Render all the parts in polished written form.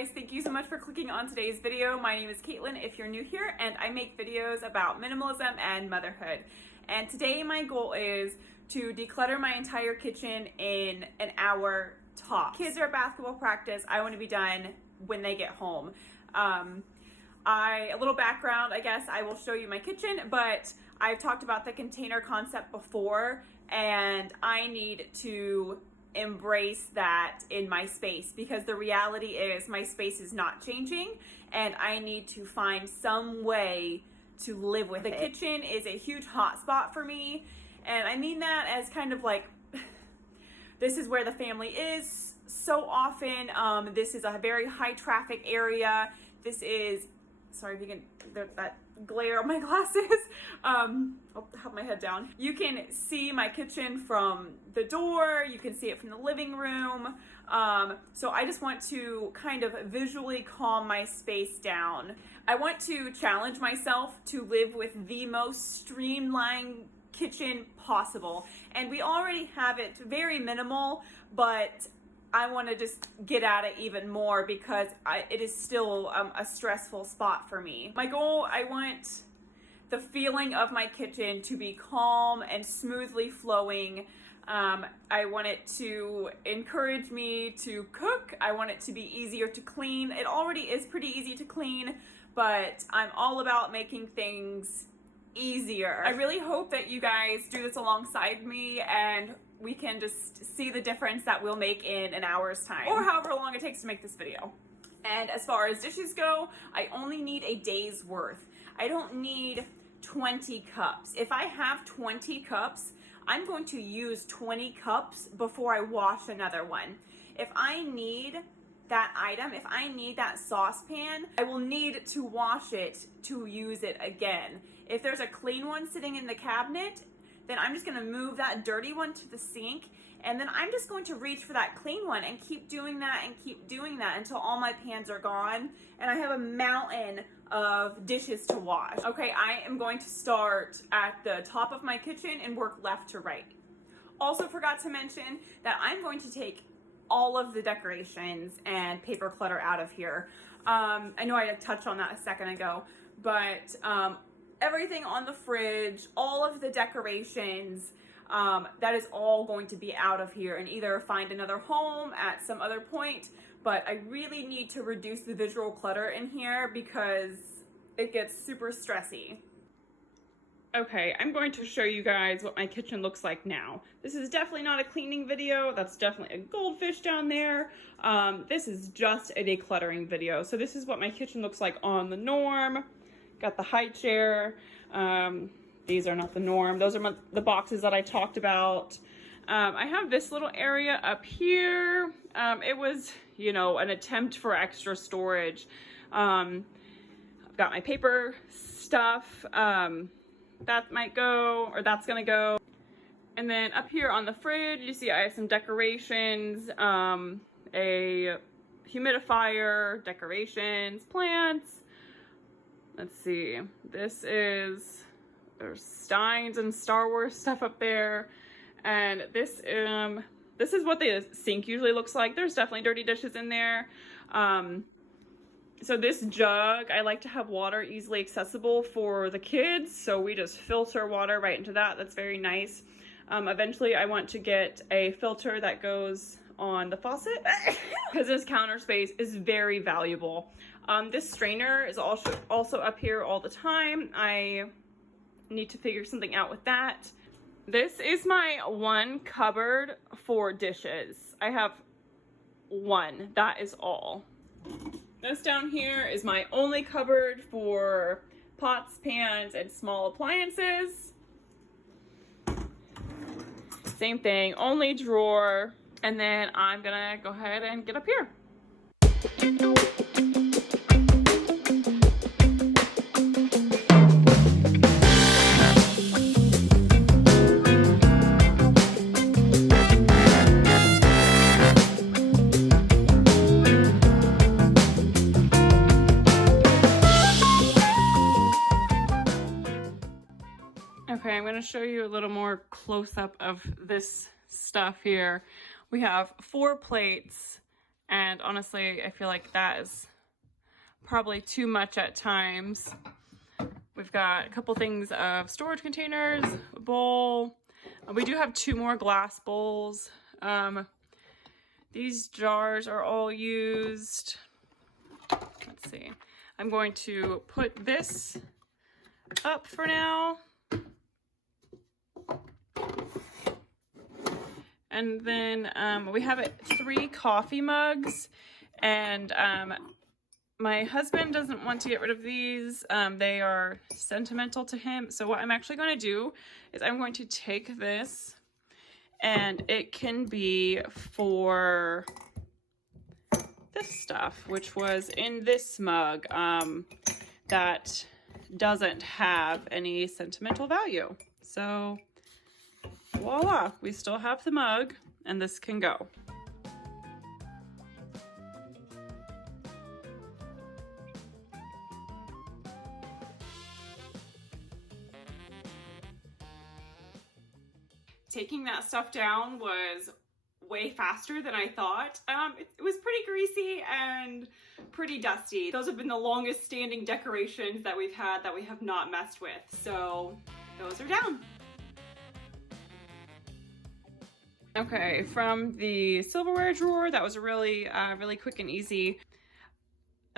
guys, thank you so much for clicking on today's video. My name is Caitlin if you're new here, and I make videos about minimalism and motherhood. And today my goal is to declutter my entire kitchen in an hour top. Kids are at basketball practice. I want to be done when they get home. A little background, I guess. I will show you my kitchen, but I've talked about the container concept before, and I need to embrace that in my space because the reality is my space is not changing and I need to find some way to live with it. The kitchen is a huge hot spot for me, and I mean that as kind of like this is where the family is so often. This is a very high traffic area. This is, sorry if you can, that glare on my glasses. I'll have my head down. You can see my kitchen from the door. You can see it from the living room. So I just want to kind of visually calm my space down. I want to challenge myself to live with the most streamlined kitchen possible. And we already have it very minimal, but I want to just get at it even more because it is still a stressful spot for me. My goal, I want the feeling of my kitchen to be calm and smoothly flowing. I want it to encourage me to cook. I want it to be easier to clean. It already is pretty easy to clean, but I'm all about making things easier. I really hope that you guys do this alongside me and we can just see the difference that we'll make in an hour's time, or however long it takes to make this video. And as far as dishes go, I only need a day's worth. I don't need 20 cups. If I have 20 cups, I'm going to use 20 cups before I wash another one. If I need that item, if I need that saucepan, I will need to wash it to use it again. If there's a clean one sitting in the cabinet, then I'm just gonna move that dirty one to the sink, and then I'm just going to reach for that clean one and keep doing that and keep doing that until all my pans are gone and I have a mountain of dishes to wash. Okay, I am going to start at the top of my kitchen and work left to right. Also forgot to mention that I'm going to take all of the decorations and paper clutter out of here. I know I touched on that a second ago, but everything on the fridge, all of the decorations, that is all going to be out of here and either find another home at some other point. But I really need to reduce the visual clutter in here because it gets super stressy. Okay, I'm going to show you guys what my kitchen looks like now. This is definitely not a cleaning video. That's definitely a goldfish down there. This is just a decluttering video. So this is what my kitchen looks like on the norm. Got the high chair. These are not the norm. Those are the boxes that I talked about. I have this little area up here. It was, you know, an attempt for extra storage. I've got my paper stuff. That might go, or that's gonna go. And then up here on the fridge, you see I have some decorations, a humidifier, decorations, plants. Let's see, this is, there's Steins and Star Wars stuff up there. And this is what the sink usually looks like. There's definitely dirty dishes in there. So this jug, I like to have water easily accessible for the kids. So we just filter water right into that. That's very nice. Eventually I want to get a filter that goes on the faucet because this counter space is very valuable. This strainer is also up here all the time. I need to figure something out with that. This is my one cupboard for dishes. I have one, that is all. This down here is my only cupboard for pots, pans, and small appliances. Same thing, only drawer. And then I'm gonna go ahead and get up here. Okay, I'm gonna show you a little more close-up of this stuff here. We have 4 plates And honestly, I feel like that is probably too much at times. We've got a couple things of storage containers, a bowl. We do have 2 more glass bowls. These jars are all used. Let's see. I'm going to put this up for now. And then we have 3 coffee mugs, and my husband doesn't want to get rid of these. They are sentimental to him. So what I'm actually going to do is I'm going to take this, and it can be for this stuff, which was in this mug that doesn't have any sentimental value. So voila, we still have the mug, and this can go. Taking that stuff down was way faster than I thought. It was pretty greasy and pretty dusty. Those have been the longest standing decorations that we've had that we have not messed with. So those are down. Okay, from the silverware drawer, that was really quick and easy.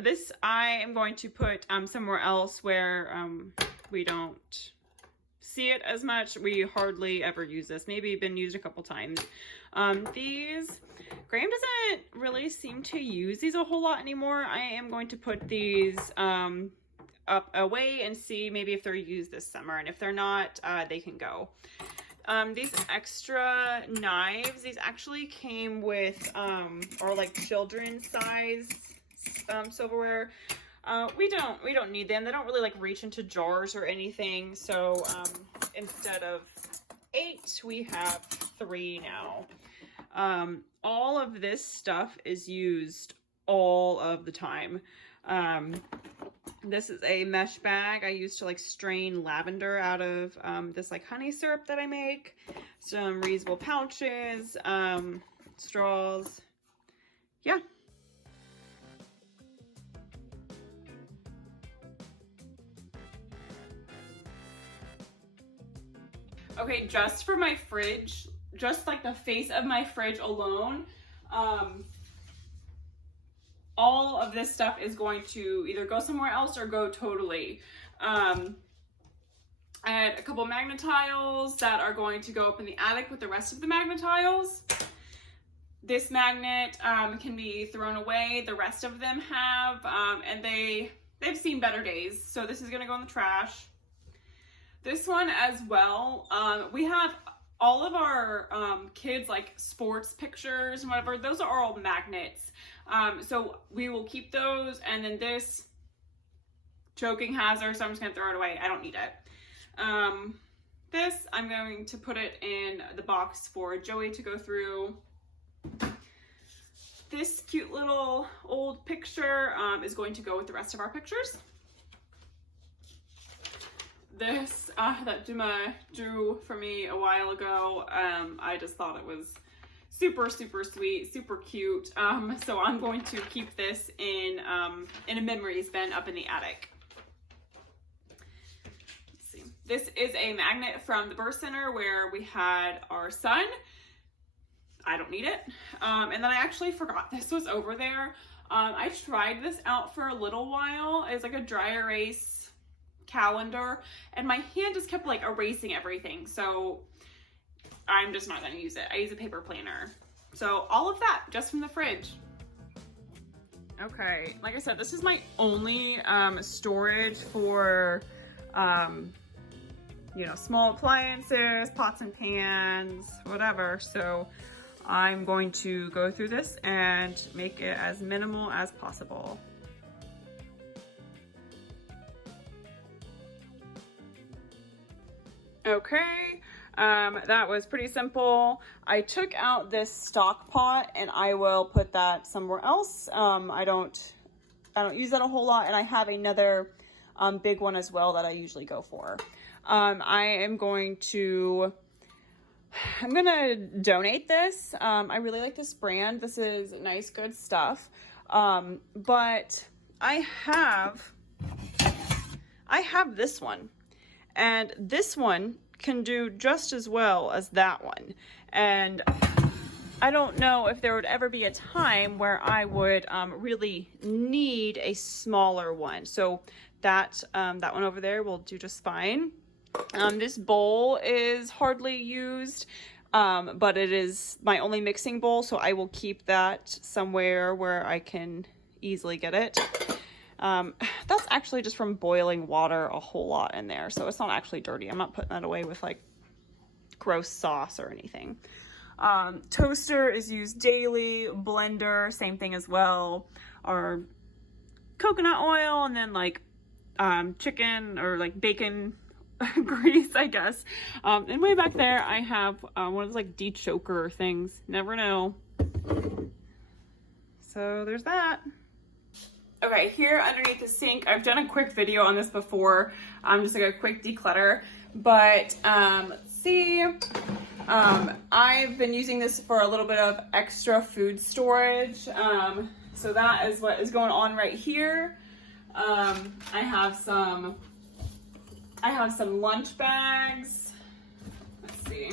This I am going to put somewhere else where we don't see it as much. We hardly ever use this. Maybe been used a couple times. These, Graham doesn't really seem to use these a whole lot anymore. I am going to put these up away and see maybe if they're used this summer, and if they're not, they can go. These extra knives, these actually came with, or like children's size silverware. We don't need them. They don't really like reach into jars or anything. So instead of 8, we have 3 now. All of this stuff is used all of the time. This is a mesh bag I use to like strain lavender out of this like honey syrup that I make. Some reusable pouches, straws. Yeah. Okay, just for my fridge, just like the face of my fridge alone, all of this stuff is going to either go somewhere else or go totally. I had a couple magnet tiles that are going to go up in the attic with the rest of the magnet tiles. This magnet can be thrown away. The rest of them have, and they've seen better days. So this is gonna go in the trash. This one as well. We have all of our kids like sports pictures and whatever. Those are all magnets. So we will keep those, and then this choking hazard, so I'm just gonna throw it away. I don't need it. This, I'm going to put it in the box for Joey to go through. This cute little old picture is going to go with the rest of our pictures. This that Duma drew for me a while ago, I just thought it was super sweet, super cute. So I'm going to keep this in a memories bin up in the attic. Let's see. This is a magnet from the birth center where we had our son. I don't need it. And then I actually forgot this was over there. I tried this out for a little while. It's like a dry erase calendar, and my hand just kept like erasing everything, so I'm just not going to use it. I use a paper planner. So all of that just from the fridge. Okay, like I said, this is my only storage for you know, small appliances, pots and pans, whatever. So I'm going to go through this and make it as minimal as possible. Okay, that was pretty simple. I took out this stock pot, and I will put that somewhere else. I don't use that a whole lot, and I have another big one as well that I usually go for. I am going to I'm gonna donate this. I really like this brand. This is nice, good stuff. But I have this one, and this one can do just as well as that one. And I don't know if there would ever be a time where I would really need a smaller one. So that one over there will do just fine. This bowl is hardly used, but it is my only mixing bowl, so I will keep that somewhere where I can easily get it. That's actually just from boiling water a whole lot in there, so it's not actually dirty. I'm not putting that away with like gross sauce or anything. Toaster is used daily. Blender, same thing as well. Our coconut oil, and then like chicken or like bacon grease, I guess. And way back there I have one of those like de-choker things. Never know. So there's that. Okay, here underneath the sink, I've done a quick video on this before, just like a quick declutter, but let's see. I've been using this for a little bit of extra food storage. So that is what is going on right here. I have some lunch bags. Let's see.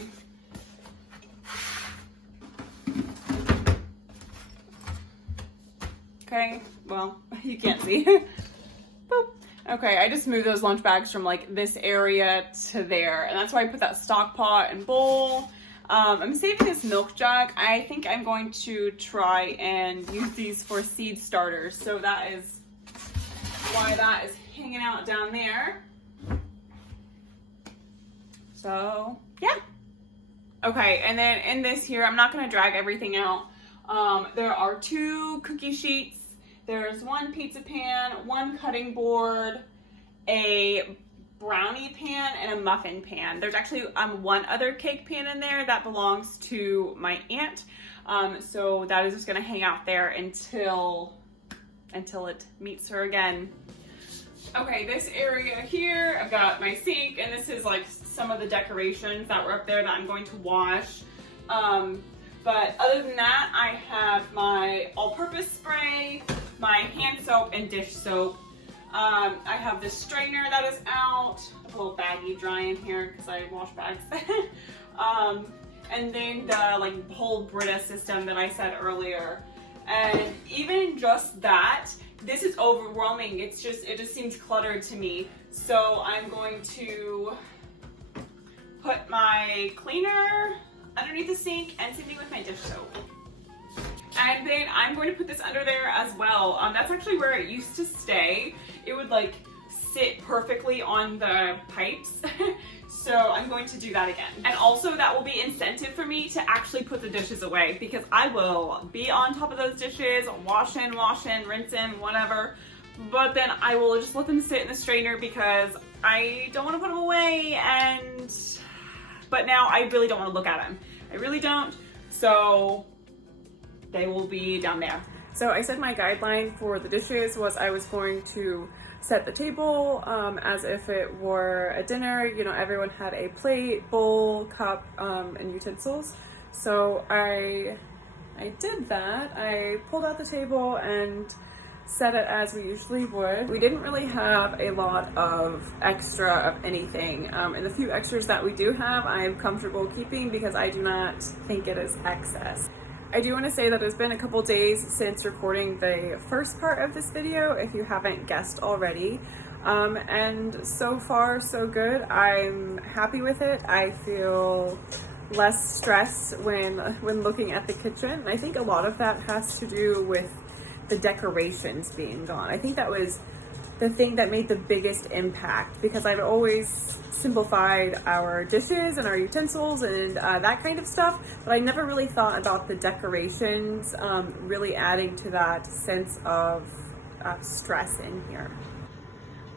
Okay, well, you can't see. Boop. Okay, I just moved those lunch bags from like this area to there, and that's why I put that stock pot and bowl. I'm saving this milk jug. I think I'm going to try and use these for seed starters. So that is why that is hanging out down there. So yeah. Okay, and then in this here, I'm not gonna drag everything out. There are 2 cookie sheets. There's 1 pizza pan, 1 cutting board, a brownie pan, and a muffin pan. There's actually 1 other cake pan in there that belongs to my aunt. So that is just gonna hang out there until it meets her again. Okay, this area here, I've got my sink, and this is like some of the decorations that were up there that I'm going to wash. But other than that, I have my all-purpose spray, my hand soap and dish soap. I have this strainer that is out, a little baggy drying here because I wash bags. And then the like whole Brita system that I said earlier. And even just that, this is overwhelming. It just seems cluttered to me. So I'm going to put my cleaner underneath the sink, and same thing with my dish soap. And then I'm going to put this under there as well. That's actually where it used to stay. It would like sit perfectly on the pipes. So I'm going to do that again. And also that will be incentive for me to actually put the dishes away, because I will be on top of those dishes, washing, rinsing, whatever. But then I will just let them sit in the strainer because I don't want to put them away, but now I really don't want to look at them. I really don't. So they will be down there. So I said my guideline for the dishes was I was going to set the table as if it were a dinner. You know, everyone had a plate, bowl, cup, and utensils. So I did that. I pulled out the table and set it as we usually would. We didn't really have a lot of extra of anything. And the few extras that we do have, I am comfortable keeping because I do not think it is excess. I do want to say that it's been a couple days since recording the first part of this video, if you haven't guessed already. And so far, so good. I'm happy with it. I feel less stress when looking at the kitchen. I think a lot of that has to do with the decorations being gone. I think that was the thing that made the biggest impact, because I've always simplified our dishes and our utensils and that kind of stuff, but I never really thought about the decorations really adding to that sense of stress in here.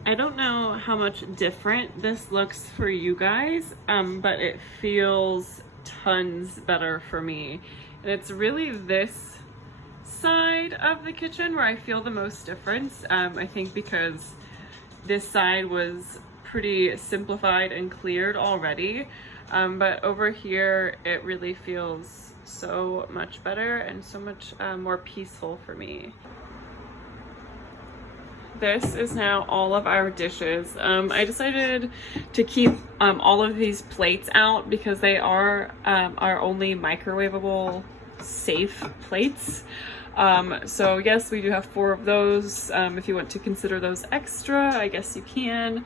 I don't know how much different this looks for you guys, but it feels tons better for me. And it's really this side of the kitchen where I feel the most difference. I think because this side was pretty simplified and cleared already. But over here it really feels so much better and so much more peaceful for me. This is now all of our dishes. I decided to keep all of these plates out because they are our only microwavable safe plates. So yes, we do have 4 of those. If you want to consider those extra, I guess you can.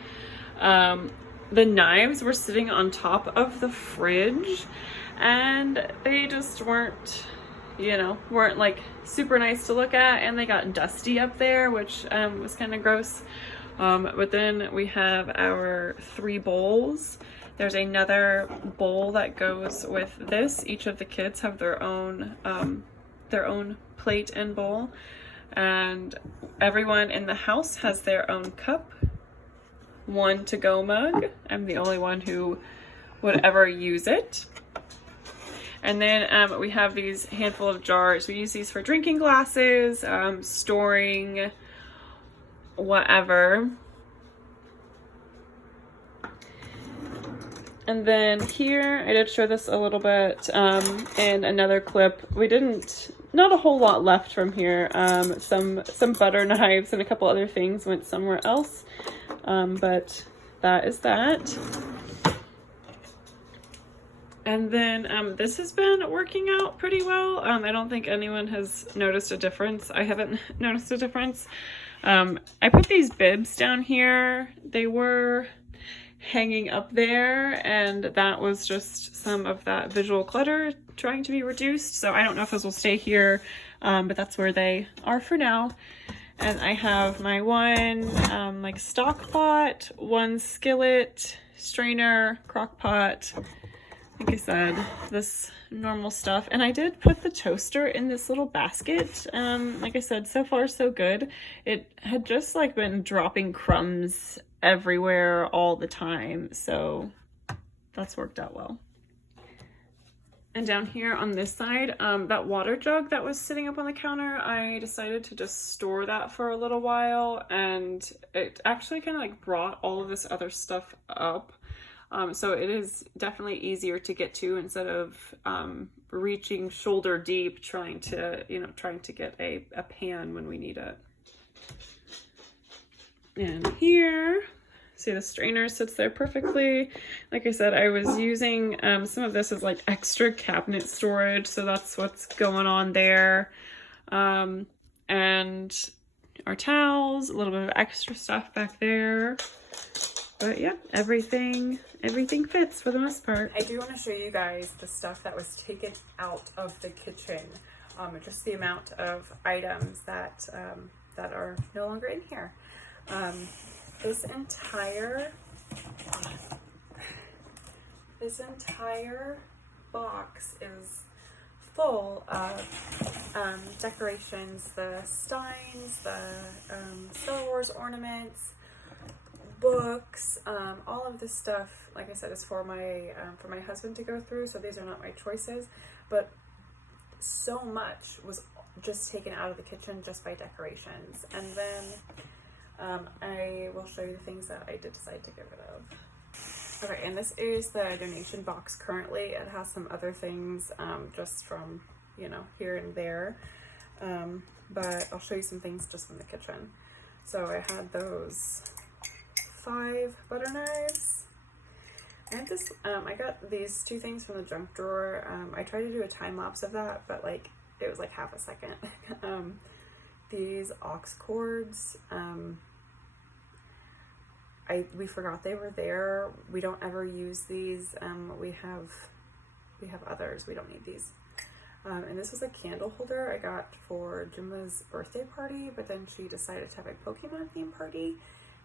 The knives were sitting on top of the fridge and they just weren't, weren't like super nice to look at, and they got dusty up there, which was kind of gross. But then we have our 3 bowls. There's another bowl that goes with this. Each of the kids have their own plate and bowl, and everyone in the house has their own cup. 1 to-go mug. I'm the only one who would ever use it. And then we have these handful of jars. We use these for drinking glasses, storing whatever. And then here, I did show this a little bit in another clip. Not a whole lot left from here. Some butter knives and a couple other things went somewhere else. But that is that. And then this has been working out pretty well. I don't think anyone has noticed a difference. I haven't noticed a difference. I put these bibs down here. They were hanging up there, and that was just some of that visual clutter trying to be reduced. So I don't know if those will stay here, but that's where they are for now. And I have my one like stock pot, 1 skillet, strainer, crock pot, like I said, this normal stuff. And I did put the toaster in this little basket. Like I said, so far so good. It had just like been dropping crumbs everywhere all the time, so that's worked out well. And down here on this side, that water jug that was sitting up on the counter, I decided to just store that for a little while, and it actually kind of like brought all of this other stuff up. So it is definitely easier to get to instead of reaching shoulder deep trying to get a pan when we need it. And here, see, the strainer sits there perfectly. Like I said, I was using some of this as like extra cabinet storage, so that's what's going on there. And our towels, a little bit of extra stuff back there. But yeah, everything fits for the most part. I do want to show you guys the stuff that was taken out of the kitchen. Just the amount of items that are no longer in here. This entire box is full of decorations, the steins, the Star Wars ornaments, books, all of this stuff, like I said, is for my husband to go through, so these are not my choices, but so much was just taken out of the kitchen just by decorations. And then I will show you the things that I did decide to get rid of. Okay, and this is the donation box currently. It has some other things just from, here and there, but I'll show you some things just from the kitchen. So I had those 5 butter knives. I had this, I got these 2 things from the junk drawer. I tried to do a time lapse of that, but it was like half a second. These aux cords, we forgot they were there. We don't ever use these. We have others. We don't need these. And this was a candle holder I got for Jimma's birthday party, but then she decided to have a Pokemon theme party,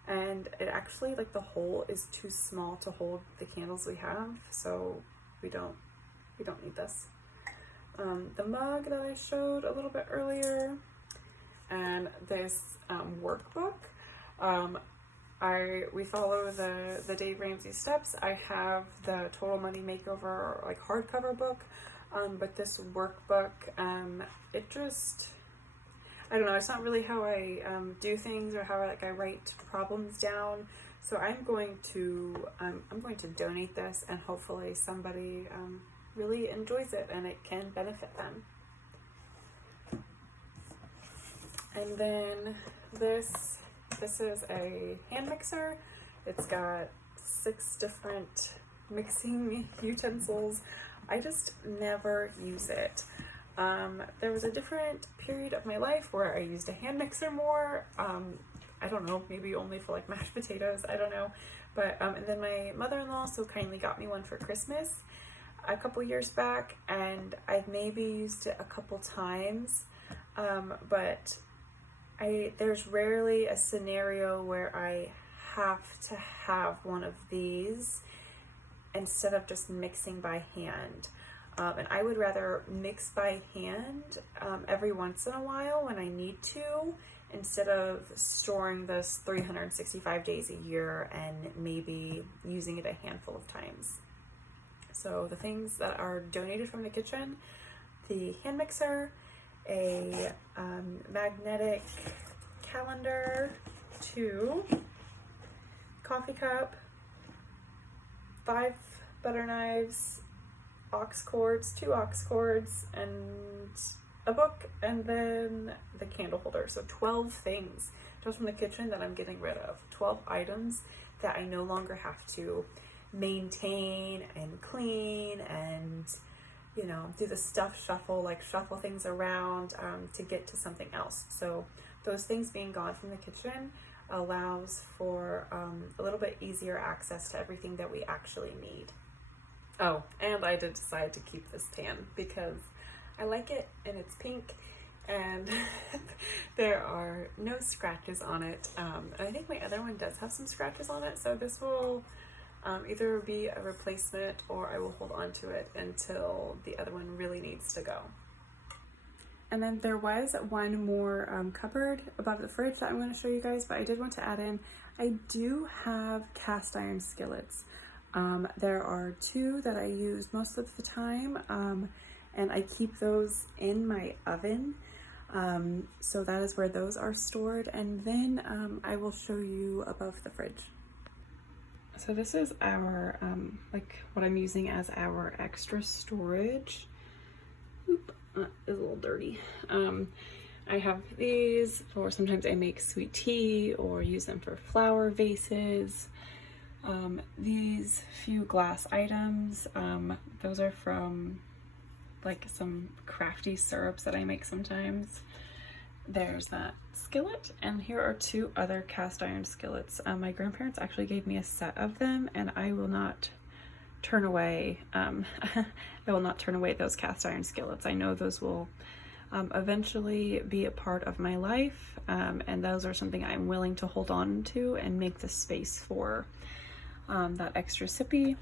and it actually, the hole is too small to hold the candles we have, so we don't need this. The mug that I showed a little bit earlier, and this workbook. We follow the Dave Ramsey steps. I have the Total Money Makeover hardcover book, but this workbook, it just, I don't know, it's not really how I do things or how I write problems down. So I'm going to donate this, and hopefully somebody really enjoys it and it can benefit them. And then this is a hand mixer. It's got 6 different mixing utensils. I just never use it. There was a different period of my life where I used a hand mixer more. I don't know, maybe only for like mashed potatoes, I don't know. But and then my mother-in-law so kindly got me one for Christmas a couple years back, and I've maybe used it a couple times, but there's rarely a scenario where I have to have one of these instead of just mixing by hand. And I would rather mix by hand every once in a while when I need to, instead of storing this 365 days a year and maybe using it a handful of times. So the things that are donated from the kitchen: the hand mixer, a magnetic calendar, 2 coffee cup, 5 butter knives, aux cords, 2 aux cords, and a book, and then the candle holder. So 12 things just from the kitchen that I'm getting rid of. 12 items that I no longer have to maintain and clean and, you know, do the stuff shuffle, like shuffle things around to get to something else. So those things being gone from the kitchen allows for a little bit easier access to everything that we actually need. Oh, and I did decide to keep this pan because I like it and it's pink and there are no scratches on it. And I think my other one does have some scratches on it, so this will either be a replacement or I will hold on to it until the other one really needs to go. And then there was one more cupboard above the fridge that I'm going to show you guys, but I did want to add in, I do have cast iron skillets. There are 2 that I use most of the time, and I keep those in my oven. So that is where those are stored. And then I will show you above the fridge. So this is our, like what I'm using as our extra storage. Oop, it's a little dirty. I have these for, sometimes I make sweet tea or use them for flower vases. These few glass items, those are from like some crafty syrups that I make sometimes. There's that skillet, and here are 2 other cast iron skillets. My grandparents actually gave me a set of them, and I will not turn away I will not turn away those cast iron skillets. I know those will eventually be a part of my life, and those are something I'm willing to hold on to and make the space for. That extra sippy.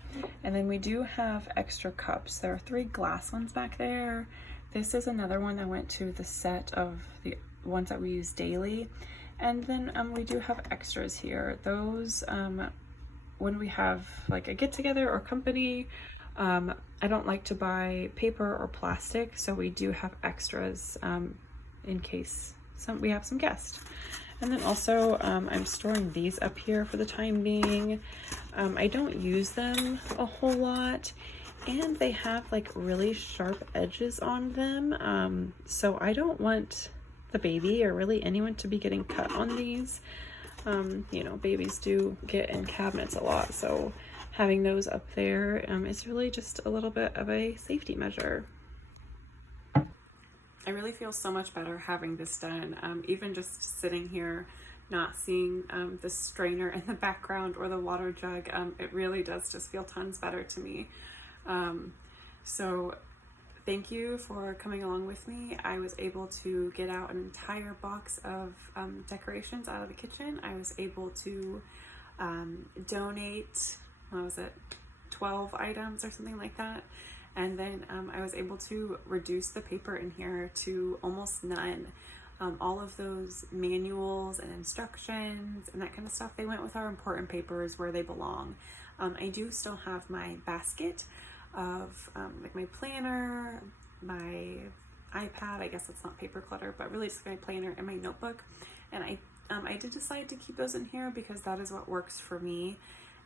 And then we do have extra cups. There are 3 glass ones back there. This is another one that went to the set of the ones that we use daily. And then we do have extras here. Those when we have like a get together or company, I don't like to buy paper or plastic, so we do have extras in case we have some guests. And then also I'm storing these up here for the time being. I don't use them a whole lot, and they have like really sharp edges on them. So I don't want the baby or really anyone to be getting cut on these. You know, babies do get in cabinets a lot, so having those up there is really just a little bit of a safety measure. I really feel so much better having this done. Even just sitting here, not seeing the strainer in the background or the water jug, it really does just feel tons better to me. So thank you for coming along with me. I was able to get out an entire box of decorations out of the kitchen. I was able to donate, what was it, 12 items or something like that. And then I was able to reduce the paper in here to almost none. All of those manuals and instructions and that kind of stuff, they went with our important papers where they belong. I do still have my basket of like my planner, my iPad, I guess it's not paper clutter, but really just my planner and my notebook. And I I did decide to keep those in here because that is what works for me.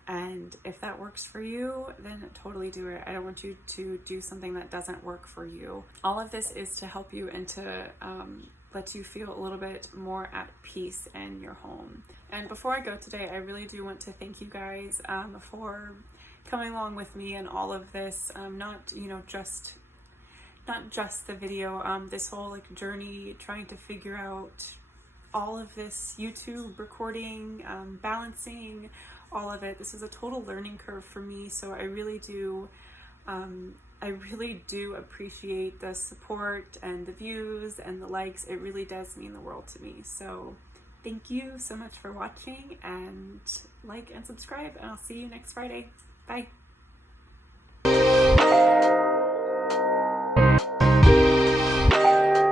And if that works for you, then totally do it. I don't want you to do something that doesn't work for you. All of this is to help you and to let you feel a little bit more at peace in your home. And before I go today, I really do want to thank you guys for coming along with me in all of this. Not just the video, this whole like journey trying to figure out all of this YouTube recording, balancing all of it. This is a total learning curve for me, so I really do appreciate the support and the views and the likes. It really does mean the world to me. So thank you so much for watching, and like and subscribe, and I'll see you next Friday. Bye.